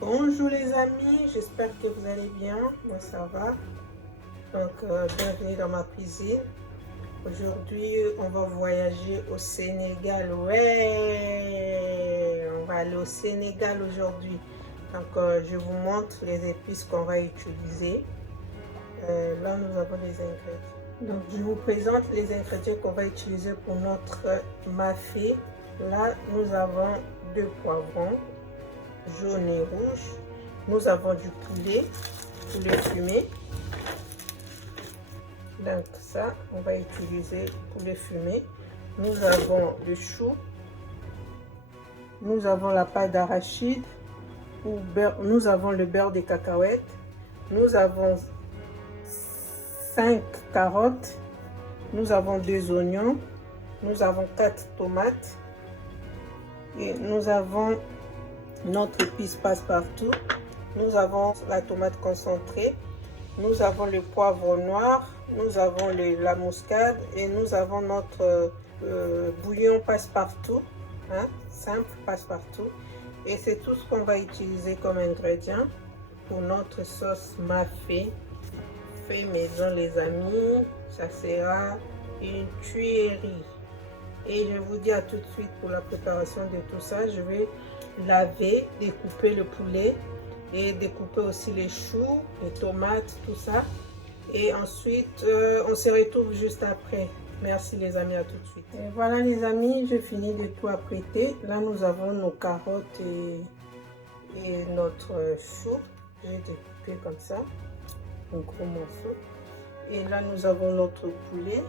Bonjour les amis, j'espère que vous allez bien, moi ça va. Donc bienvenue dans ma cuisine. Aujourd'hui on va voyager au Sénégal, ouais, on va aller au Sénégal aujourd'hui. Donc je vous montre les épices qu'on va utiliser. Là nous avons les ingrédients. Donc je vous présente les ingrédients qu'on va utiliser pour notre mafé. Là nous avons 2 poivrons jaune et rouge. Nous avons du poulet fumé. Donc ça, on va utiliser poulet fumé. Nous avons le chou. Nous avons la pâte d'arachide. Nous avons le beurre de cacahuètes. Nous avons 5 carottes. Nous avons 2 oignons. Nous avons 4 tomates. Et nous avons notre épice passe-partout. Nous avons la tomate concentrée. Nous avons le poivre noir. Nous avons la muscade. Et nous avons notre bouillon passe-partout. Hein, simple passe-partout. Et c'est tout ce qu'on va utiliser comme ingrédient pour notre sauce mafé. Fait maison les amis. Ça sera une tuerie. Et je vous dis à tout de suite pour la préparation de tout ça. Je vais laver, découper le poulet et découper aussi les choux, les tomates, tout ça. Et ensuite, on se retrouve juste après. Merci les amis, à tout de suite. Et voilà les amis, j'ai fini de tout apprêter. Là, nous avons nos carottes et notre chou. J'ai découpé comme ça, un gros morceau. Et là, nous avons notre poulet.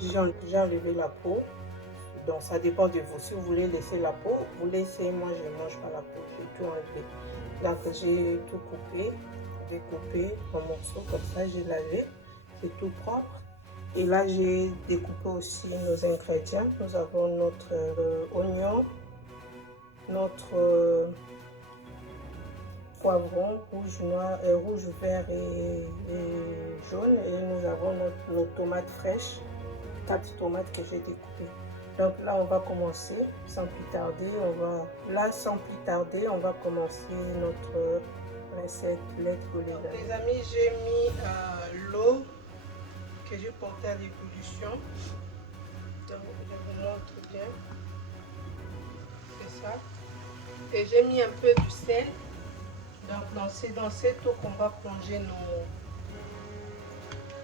J'ai enlevé la peau. Donc ça dépend de vous. Si vous voulez laisser la peau, vous laissez. Moi je ne mange pas la peau, j'ai tout enlevé. Donc j'ai tout coupé, découpé en morceaux comme ça, j'ai lavé, c'est tout propre. Et là j'ai découpé aussi nos ingrédients. Nous avons notre oignon, notre poivron rouge, noir, rouge, vert et jaune. Et nous avons nos tomates fraîches, 4 tomates que j'ai découpées. Donc là, on va commencer sans plus tarder. On va commencer notre recette. Let's go les amis. Les amis, j'ai mis l'eau que j'ai portée à l'ébullition. Donc je vous montre bien. C'est ça. Et j'ai mis un peu de sel. Donc c'est dans cette eau qu'on va plonger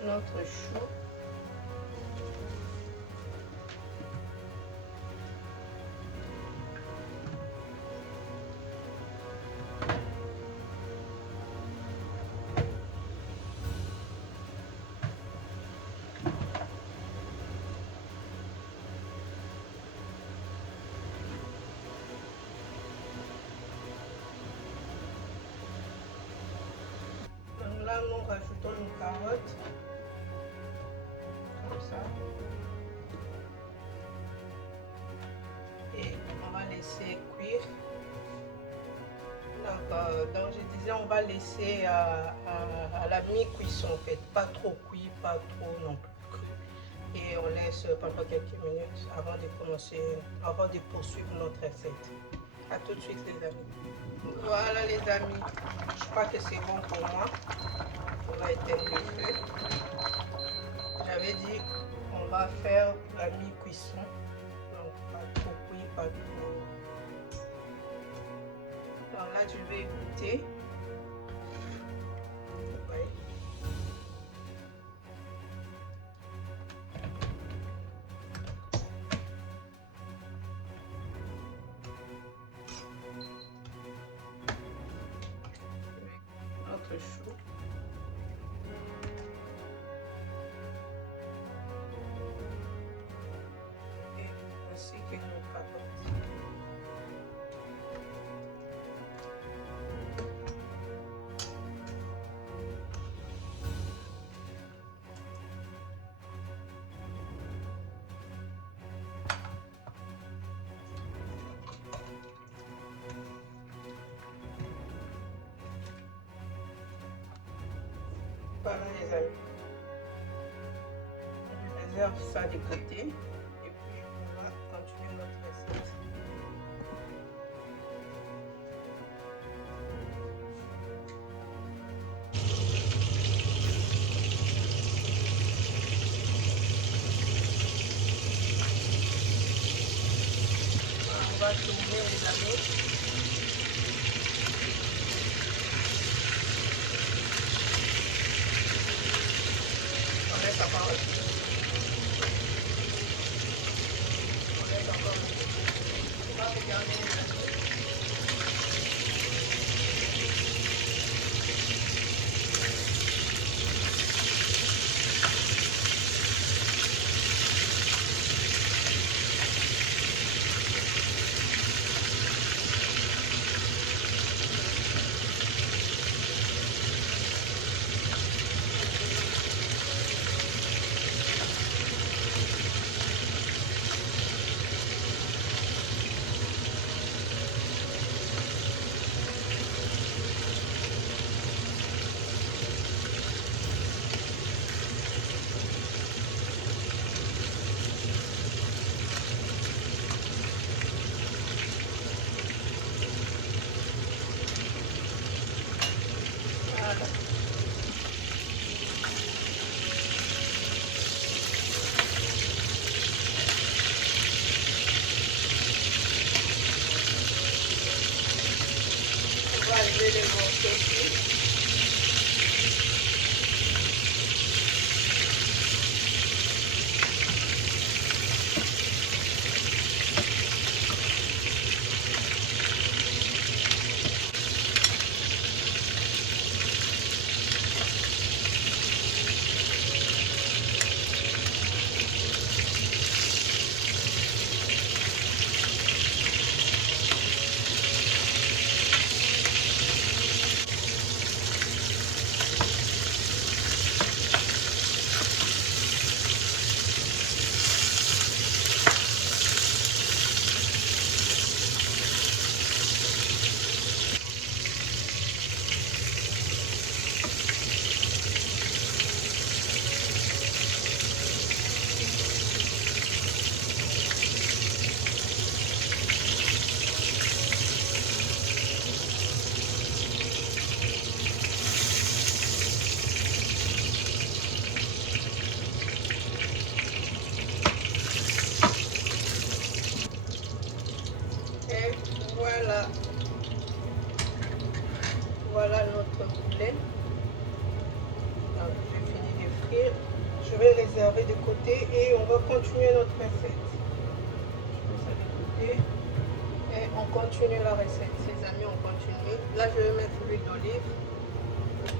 notre chou. Nous rajoutons nos carottes comme ça et on va laisser cuire. Donc je disais on va laisser à la mi-cuisson en fait, pas trop cuit, pas trop non plus cru, et on laisse pendant quelques minutes avant de poursuivre notre recette. À tout de suite les amis. Voilà les amis, je crois que c'est bon pour moi. On va éteindre le feu. J'avais dit on va faire la mi-cuisson, donc pas trop cuit, pas trop. Donc là je vais goûter. Ouais. Notre chou. Ainsi que nos carottes. Voilà les amis. Je réserve ça de côté. Et puis on va continuer notre recette. vais les monter. Et voilà, voilà notre poulet. J'ai fini de frire. Je vais réserver de côté et on va continuer notre recette. Je mets ça de côté et on continue la recette. Les amis, on continue. Là, je vais mettre l'huile d'olive. Je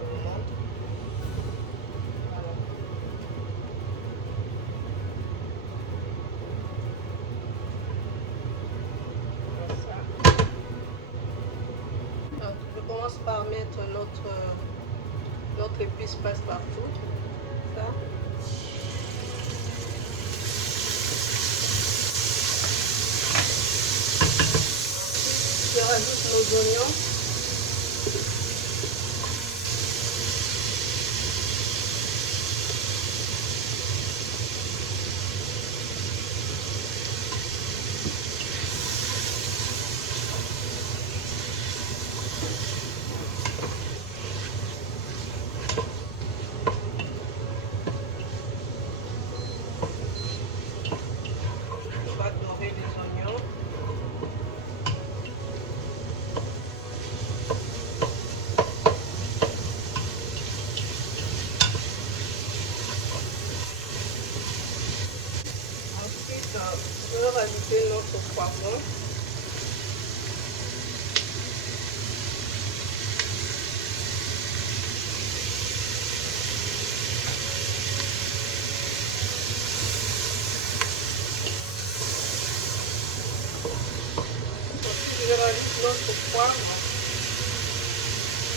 vous montre. Voilà. Comme ça. Donc, je commence par mettre notre épice passe-partout. Ça. Je rajoute nos oignons. On va dorer les oignons. Ensuite, je vais rajouter notre poivron. Ensuite, je rajoute notre poivre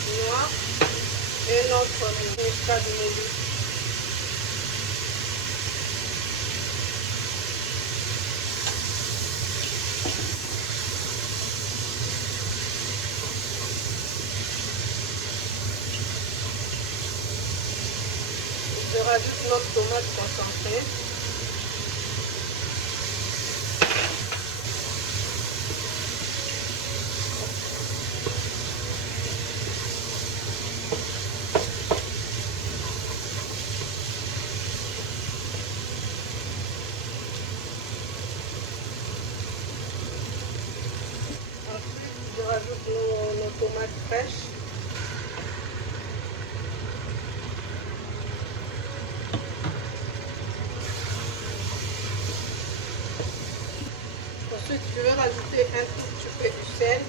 noir et notre muscade moulu. Je rajoute notre tomate concentrée. Ensuite, je rajoute nos tomates fraîches. Ensuite, je vais rajouter un tout petit peu de sel,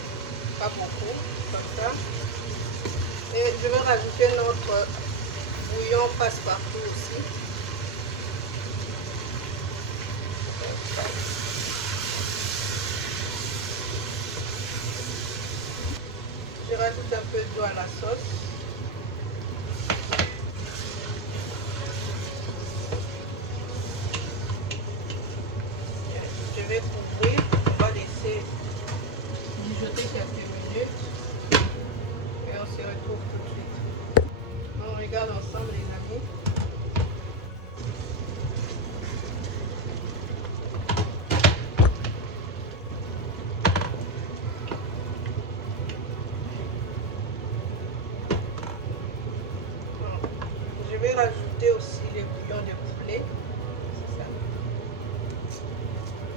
pas beaucoup, comme ça. Et je vais rajouter notre bouillon passe-partout aussi. Je rajoute un peu d'eau à la sauce. Je vais couvrir, on va laisser mijoter quelques minutes et on se retrouve tout de suite. On regarde ensemble les amis. Je vais rajouter aussi les bouillons de poulet. C'est ça.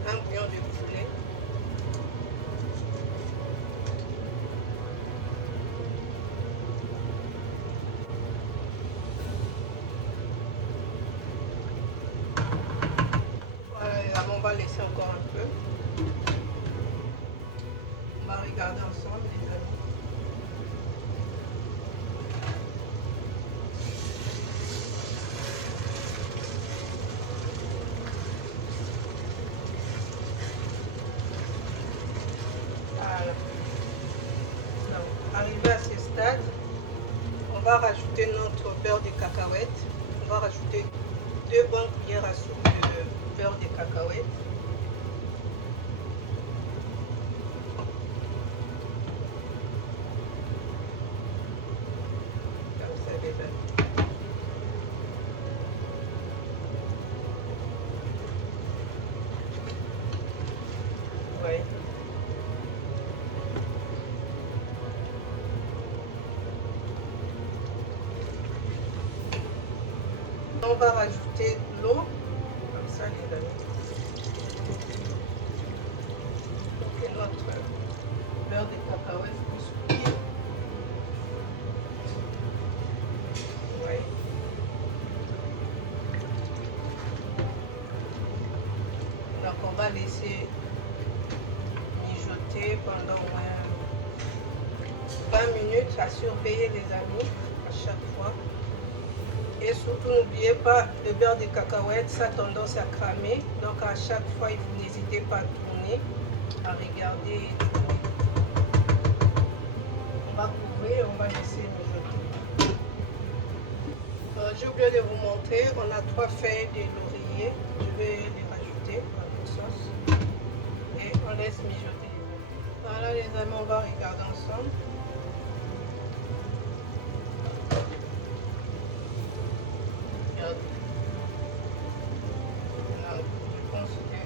Un bouillon de poulet. va regarder ensemble, les amis. Voilà. Donc, arrivé à ce stade, on va rajouter notre beurre de cacahuète. On va rajouter 2 bonnes cuillères à soupe de beurre de cacahuète. Comme ça, les amis. Ouais. On va rajouter l'eau, comme ça, les amis, pour que notre beurre de cacahuète puisse couler. Ouais. Donc on va laisser mijoter pendant au moins 20 minutes, à surveiller les amis à chaque fois. Et surtout n'oubliez pas, le beurre de cacahuète, ça a tendance à cramer. Donc à chaque fois, n'hésitez pas à tourner, à regarder. On va couvrir, on va laisser mijoter. J'ai oublié de vous montrer, on a 3 feuilles de laurier. Je vais les rajouter dans notre sauce. Et on laisse mijoter. Voilà les amis, on va regarder ensemble. Regarde. Là, je pense que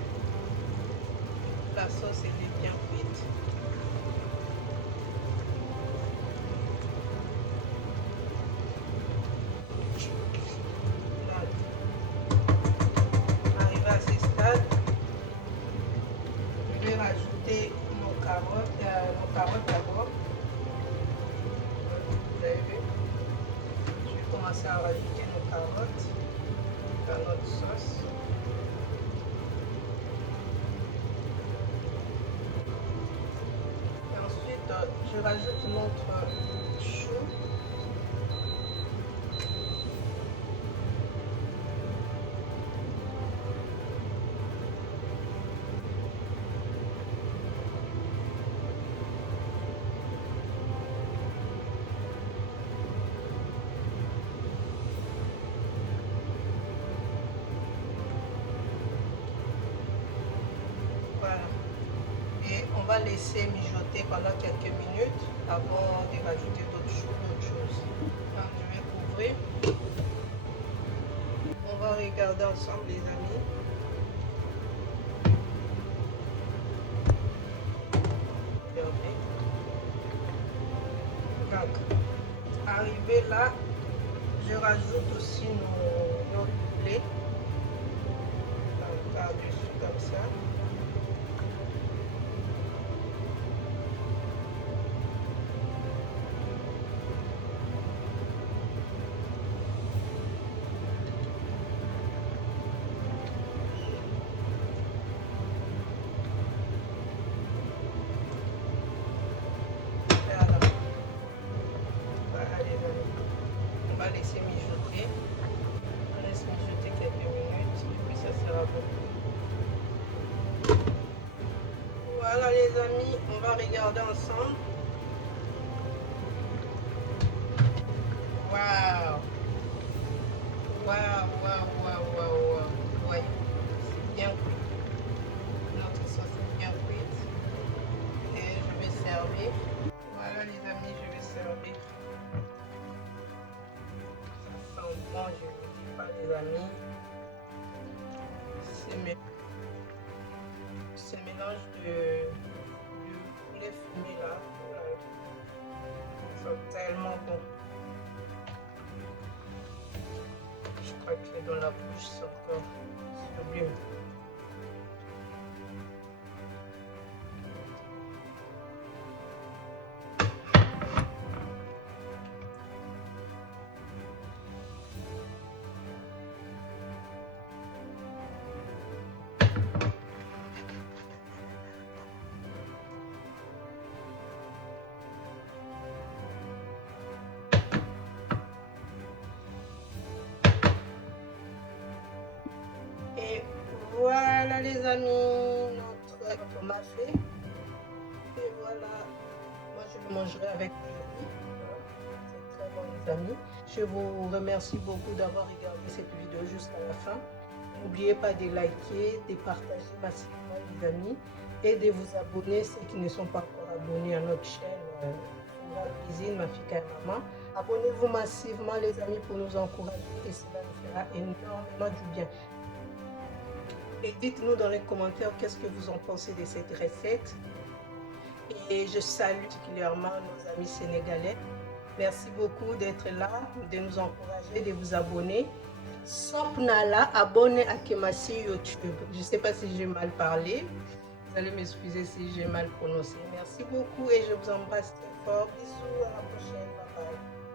la sauce elle est bien cuite. Arrivé à ce stade, je vais rajouter nos carottes d'abord. Vous avez vu? Je vais commencer à rajouter nos carottes dans notre sauce. Et ensuite, je rajoute notre chou. On va laisser mijoter pendant quelques minutes avant de rajouter d'autres choses. Donc, je vais couvrir. On va regarder ensemble les amis. Regardez. Donc, arrivé là, je rajoute aussi notre poulet. Donc, par-dessus comme ça. Laisser mijoter. On laisse mijoter quelques minutes et puis ça sera bon. Voilà les amis, on va regarder ensemble. Waouh! Waouh, waouh, waouh, waouh, waouh. Ouais, c'est bien cuit. Notre sauce est bien cuite. Et je vais servir. Voilà les amis, je vais servir. Bon, je ne vous dis pas les amis, ce mélange de poulet fumé là, ils sont tellement bons. Je crois que dans la bouche c'est encore sublime. les amis, notre mafé. Et voilà, moi je le mangerai avec du riz. C'est très bon les amis. Je vous remercie beaucoup d'avoir regardé cette vidéo jusqu'à la fin. N'oubliez pas de liker, de partager massivement les amis et de vous abonner ceux qui ne sont pas encore abonnés à notre chaîne Cuisine Mafika et Maman. Abonnez-vous massivement les amis pour nous encourager et cela nous fera énormément du bien. Et dites-nous dans les commentaires qu'est-ce que vous en pensez de cette recette. Et je salue particulièrement nos amis sénégalais. Merci beaucoup d'être là, de nous encourager, de vous abonner. Sopnala, abonnez à Kemasi YouTube. Je ne sais pas si j'ai mal parlé. Vous allez m'excuser si j'ai mal prononcé. Merci beaucoup et je vous embrasse très fort. Bisous, à la prochaine. Bye bye.